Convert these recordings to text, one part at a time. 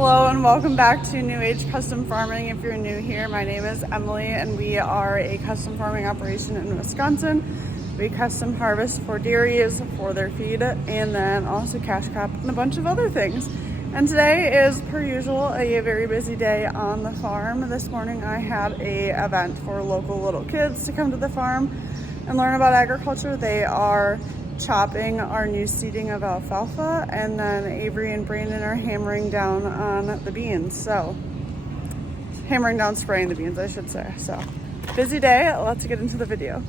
Hello and welcome back to New Age Custom Farming. If you're new here, my name is Emily and we are a custom farming operation in Wisconsin. We custom harvest for dairies, for their feed, and then also cash crop and a bunch of other things. And today is, per usual, a very busy day on the farm. This morning I had an event for local little kids to come to the farm and learn about agriculture. They are chopping our new seeding of alfalfa, and then Avery and Brandon are hammering down on the beans. So, spraying the beans, I should say. So, busy day. Let's get into the video.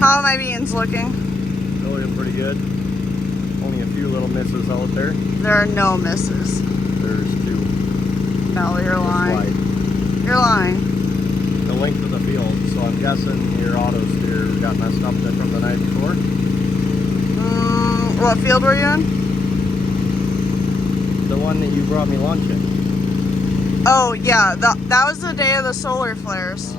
How are my beans looking? They're looking pretty good. Only a few little misses out there. There are no misses. There's two. No, you're lying. You're lying. The length of the field. So I'm guessing your auto steer got messed up from the night before. What field were you in? The one that you brought me lunch in. Oh yeah, that was the day of the solar flares.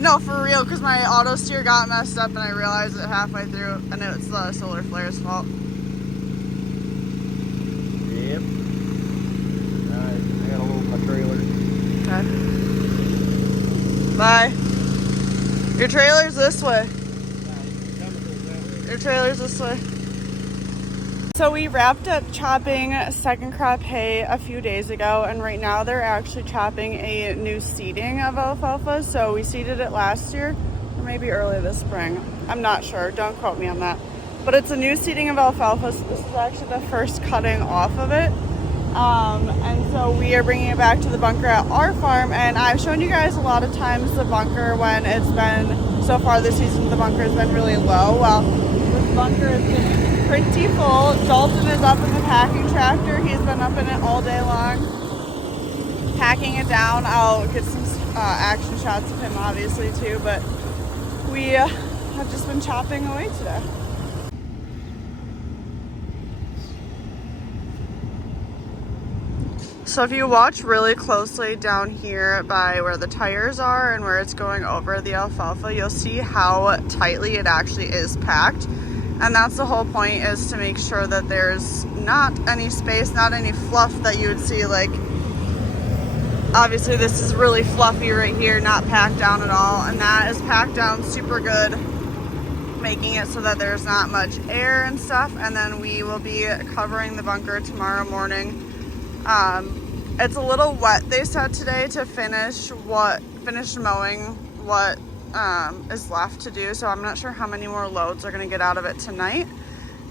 No, for real, because my auto steer got messed up and I realized it halfway through, and it's the solar flare's fault. Yep. Alright, I gotta load my trailer. Okay. Bye. Your trailer's this way. Your trailer's this way. So we wrapped up chopping second crop hay a few days ago, and right now they're actually chopping a new seeding of alfalfa. So we seeded it last year, or maybe early this spring. I'm not sure, don't quote me on that. But it's a new seeding of alfalfa, so this is actually the first cutting off of it. And so we are bringing it back to the bunker at our farm, and I've shown you guys a lot of times the bunker when it's been, so far this season, the bunker has been really low. Well, this bunker has been pretty full. Dalton is up in the packing tractor. He's been up in it all day long, packing it down. I'll get some action shots of him obviously too, but we have just been chopping away today. So if you watch really closely down here by where the tires are and where it's going over the alfalfa, you'll see how tightly it actually is packed. And that's the whole point, is to make sure that there's not any space, not any fluff that you would see. Like, obviously this is really fluffy right here, not packed down at all. And that is packed down super good, making it so that there's not much air and stuff. And then we will be covering the bunker tomorrow morning. It's a little wet, they said today, to finish mowing what is left to do. So I'm not sure how many more loads are going to get out of it tonight.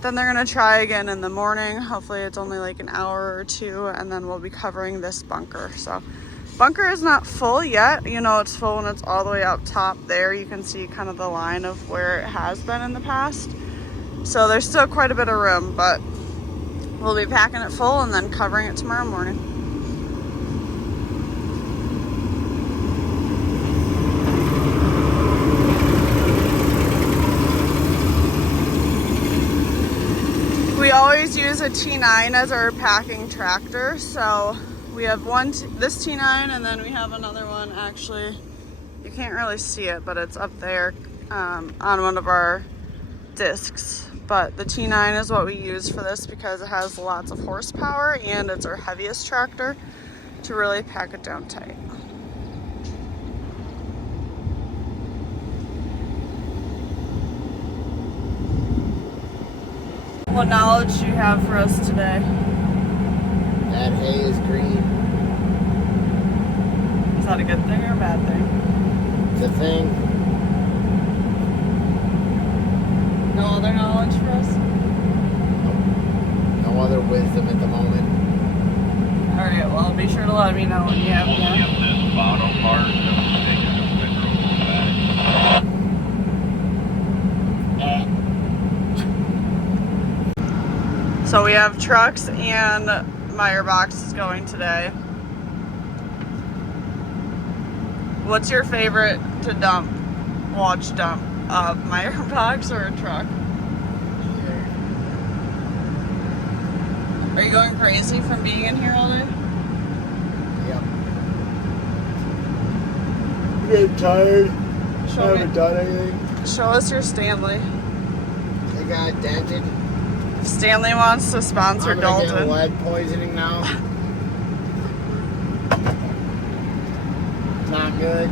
Then they're going to try again in the morning. Hopefully it's only like an hour or two, and then we'll be covering this bunker. So bunker is not full yet. You know, it's full when it's all the way up top there. You can see kind of the line of where it has been in the past. So there's still quite a bit of room, but we'll be packing it full and then covering it tomorrow morning. We always use a T.8 as our packing tractor. So we have this T.8, and then we have another one. Actually, you can't really see it, but it's up there on one of our discs. But the T.8 is what we use for this because it has lots of horsepower and it's our heaviest tractor to really pack it down tight. What knowledge do you have for us today? That hay is green. Is that a good thing or a bad thing? It's a thing. No other knowledge for us? No other wisdom at the moment. Alright, well, be sure to let me know when you have more. So we have trucks and Meyer boxes going today. What's your favorite to dump? watch dump my box or a truck. Are you going crazy from being in here all day? Yep. I'm getting tired. Show I haven't done anything. Show us your Stanley. I got dented. Stanley wants to sponsor I'm gonna Dalton. get lead poisoning now. Not good.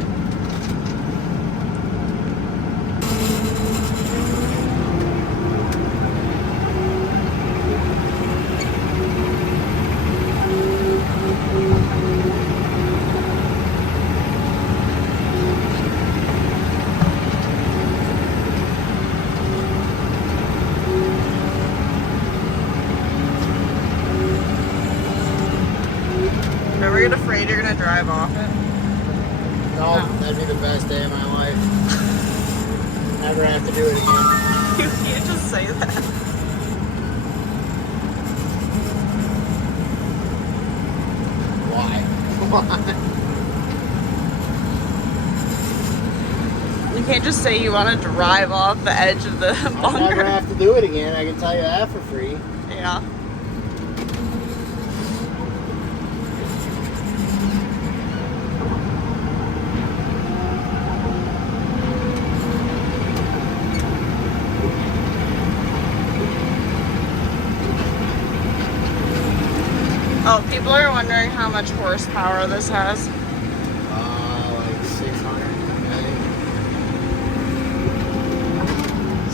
Ever get afraid you're gonna drive off it? No, No. that'd be the best day of my life. Never have to do it again. You can't just say that. Why? You can't just say you want to drive off the edge of the I'll bunker. never have to do it again. I can tell you that for free. Yeah. Oh, people are wondering how much horsepower this has. Like 600, I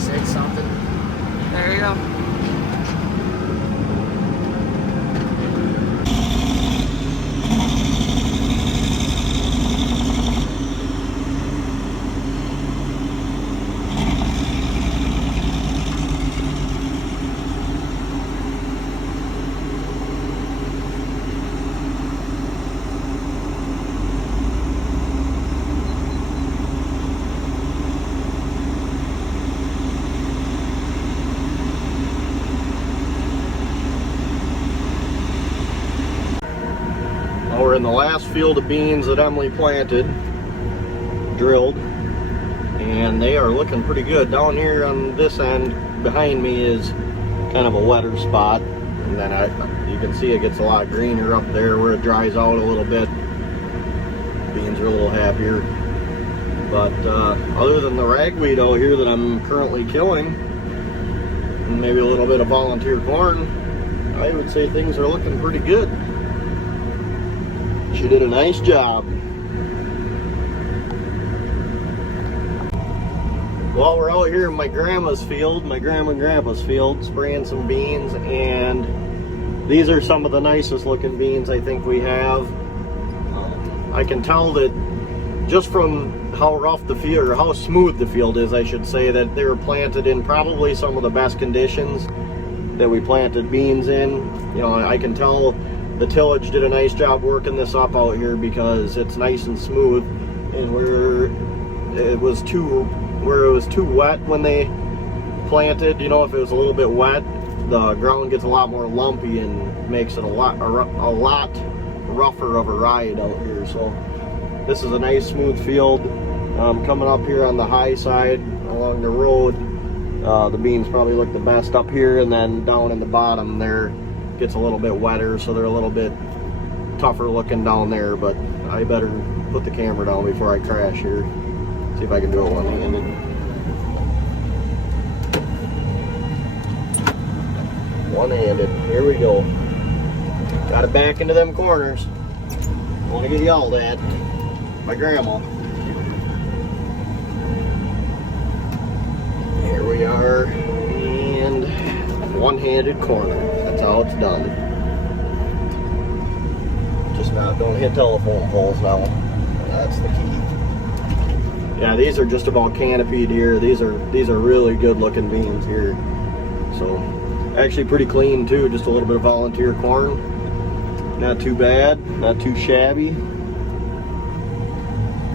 think. 6 something. There you go. Well, we're in the last field of beans that Emily planted, drilled, and they are looking pretty good. Down here on this end behind me is kind of a wetter spot, and then you can see it gets a lot greener up there where it dries out a little bit. Beans are a little happier. But other than the ragweed out here that I'm currently killing, and maybe a little bit of volunteer corn, I would say things are looking pretty good. She did a nice job. Well, we're out here in my grandma's field, my grandma and grandpa's field, spraying some beans, and these are some of the nicest looking beans I think we have. I can tell that just from how rough the field, or how smooth the field is, I should say, that they were planted in probably some of the best conditions that we planted beans in. You know, I can tell the tillage did a nice job working this up out here because it's nice and smooth, and where it was too wet when they planted, you know, if it was a little bit wet, the ground gets a lot more lumpy and makes it a lot rougher of a ride out here. So this is a nice smooth field. Coming up here on the high side along the road, the beans probably look the best up here, and then down in the bottom there gets a little bit wetter, so they're a little bit tougher looking down there. But I better put the camera down before I crash here. See if I can do it one-handed. One-handed. Here we go. Got to back into them corners. I want to get yelled at by Grandma. Here we are, and one-handed corner. That's how it's done. Just don't hit telephone poles now. That's the key. Yeah, these are just about canopied here. These are really good looking beans here. So actually pretty clean too. Just a little bit of volunteer corn. Not too bad. Not too shabby.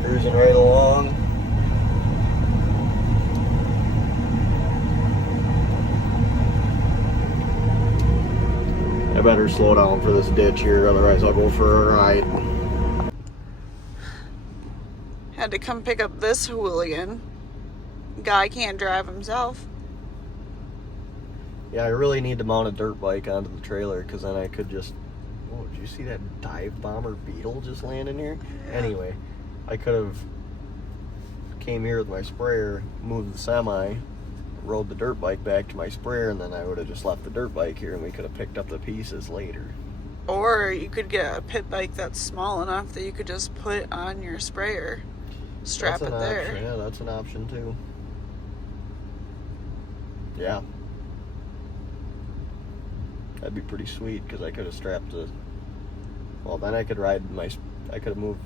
Cruising right along. I better slow down for this ditch here, otherwise I'll go for a ride. Had to come pick up this hooligan. Guy can't drive himself. Yeah, I really need to mount a dirt bike onto the trailer because then I could just... Oh, did you see that dive bomber beetle just land in here? Yeah. Anyway, I could have came here with my sprayer, moved the semi, rode the dirt bike back to my sprayer, and then I would have just left the dirt bike here and we could have picked up the pieces later. Or you could get a pit bike that's small enough that you could just put on your sprayer. Strap it there. Option. Yeah, that's an option too. Yeah. That'd be pretty sweet because I could have strapped the... Well, then I could ride my... I could have moved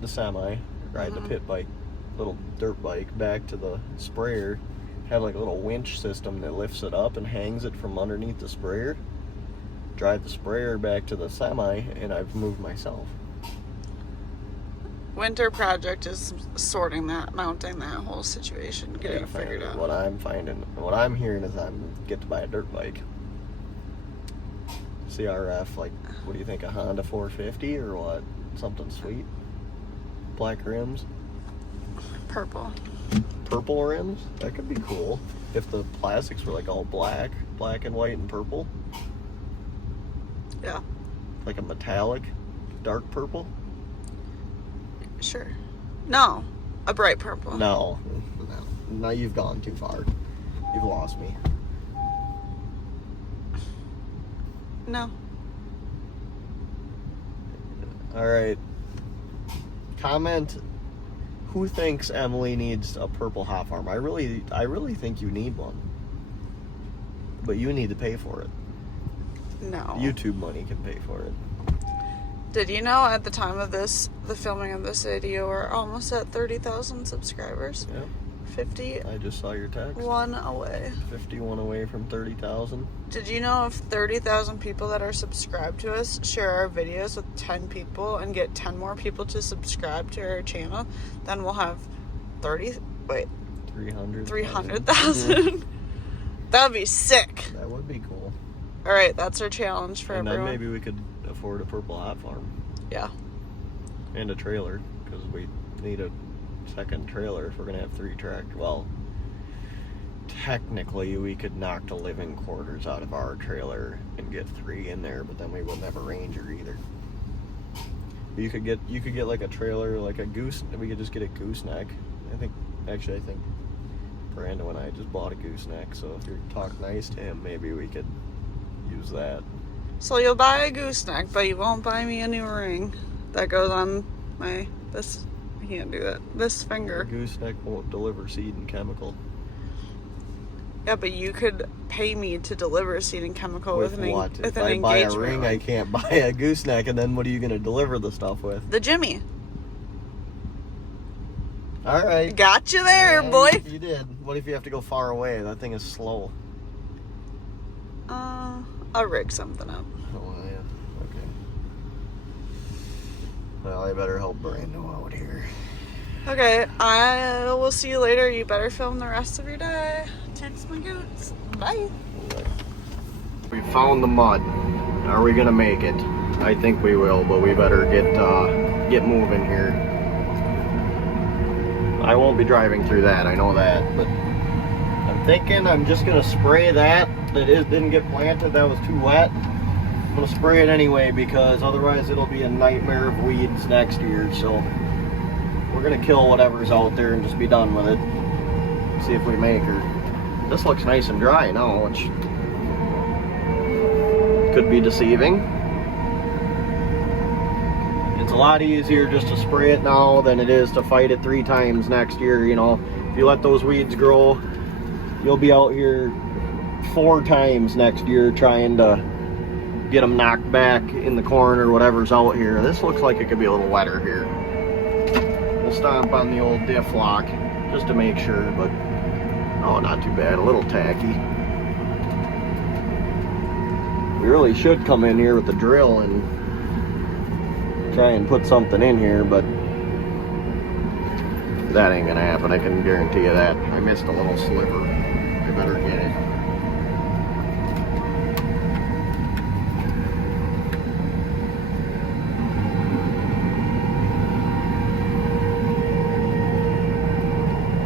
the semi, ride the pit bike, little dirt bike back to the sprayer, have like a little winch system that lifts it up and hangs it from underneath the sprayer, drive the sprayer back to the semi, and I've moved myself. Winter project is sorting that, mounting that whole situation, getting it figured out. What I'm hearing is I'm get to buy a dirt bike. CRF, like, what do you think, a Honda 450 or what? Something sweet? Black rims? Purple Rims? That could be cool. If the plastics were like all black and white and purple. Yeah. Like a metallic, dark purple? Sure. No. A bright purple. No. No, you've gone too far. You've lost me. No. Alright. Comment who thinks Emily needs a purple hot farm. I really think you need one. But you need to pay for it. No. YouTube money can pay for it. Did you know at the time of the filming of this video, we're almost at 30,000 subscribers? Yeah. 50. I just saw your text. 1 away. 51 away from 30,000. Did you know if 30,000 people that are subscribed to us share our videos with 10 people and get 10 more people to subscribe to our channel, then we'll have 300,000. That would be sick. That would be cool. All right, that's our challenge for everyone. And then maybe we could afford a purple hot farm. Yeah. And a trailer, because we need a second trailer if we're going to have 3 tractors. Well, technically we could knock the living quarters out of our trailer and get 3 in there, but then we wouldn't have a Ranger either. You could get like a trailer, like a goose. We could just get a gooseneck. I think Brando and I just bought a gooseneck, so if you talk nice to him, maybe we could use that. So you'll buy a gooseneck, but you won't buy me a new ring that goes on this. I can't do that. This finger. A gooseneck won't deliver seed and chemical. Yeah, but you could pay me to deliver seed and chemical with an what? If an I buy a engagement ring, ring. I can't buy a gooseneck, and then what are you going to deliver the stuff with? The Jimmy. All right. Got you there, Yeah, boy. You did. What if you have to go far away? That thing is slow. I'll rig something up. Oh, yeah. Okay. Well, I better help Brando out here. Okay, I will see you later. You better film the rest of your day. Tits my goots. Bye. We found the mud. Are we gonna make it? I think we will, but we better get moving here. I won't be driving through that, I know that, but I'm thinking I'm just gonna spray that didn't get planted, that was too wet. I'm gonna spray it anyway because otherwise it'll be a nightmare of weeds next year, so we're gonna kill whatever's out there and just be done with it. See if we make her. This looks nice and dry now, which could be deceiving. It's a lot easier just to spray it now than it is to fight it 3 times next year. You know, if you let those weeds grow, you'll be out here 4 times next year trying to get them knocked back in the corn or whatever's out here. This looks like it could be a little wetter here. We'll stomp on the old diff lock just to make sure, but oh, not too bad, a little tacky. We really should come in here with the drill and try and put something in here, but that ain't gonna happen, I can guarantee you that. I missed a little sliver. I better get it.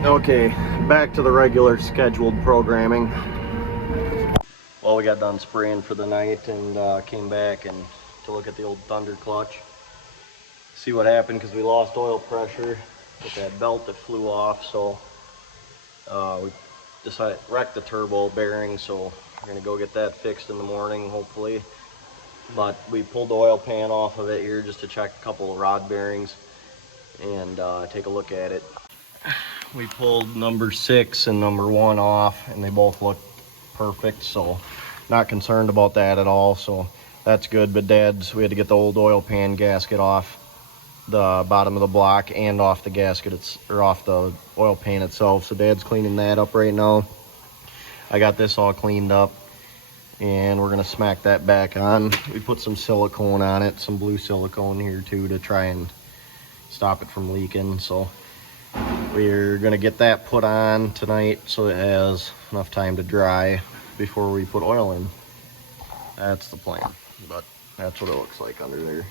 Okay, back to the regular scheduled programming. Well, we got done spraying for the night and came back and to look at the old Thunderclutch. See what happened because we lost oil pressure with that belt that flew off. So we decided wrecked the turbo bearing. So we're gonna go get that fixed in the morning, hopefully. But we pulled the oil pan off of it here just to check a couple of rod bearings and take a look at it. We pulled number 6 and number 1 off and they both look perfect, so not concerned about that at all, so that's good. But Dad's, we had to get the old oil pan gasket off the bottom of the block and off the gasket, or off the oil pan itself, so Dad's cleaning that up right now. I got this all cleaned up and we're gonna smack that back on. We put some silicone on it, some blue silicone here too, to try and stop it from leaking. So we're gonna get that put on tonight so it has enough time to dry before we put oil in. That's the plan, but that's what it looks like under there.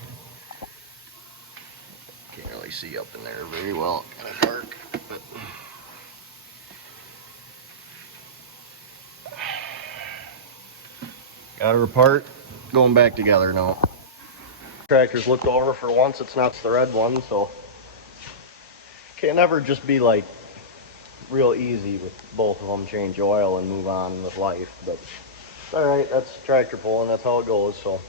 Can't really see up in there very well, kind of dark, but got her apart, going back together now. Tractor's looked over for once, it's not the red one, so can't ever just be like real easy with both of them, change oil and move on with life. But all right, that's tractor pulling, that's how it goes. So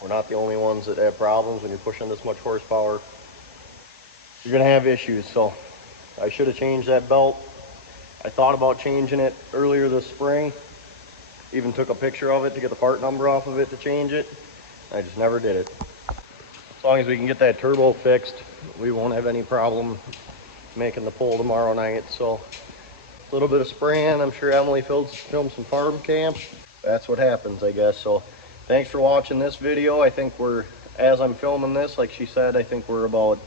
we're not the only ones that have problems. When you're pushing this much horsepower, you're gonna have issues. So I should have changed that belt. I thought about changing it earlier this spring, even took a picture of it to get the part number off of it to change it. I just never did it. As long as we can get that turbo fixed, we won't have any problem making the pull tomorrow night. So a little bit of spraying. I'm sure Emily filmed some farm camp. That's what happens, I guess. So thanks for watching this video. I think we're, as I'm filming this, like she said, I think we're about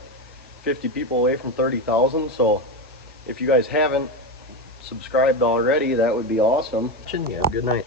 50 people away from 30,000. So if you guys haven't subscribed already, that would be awesome. Yeah, good night.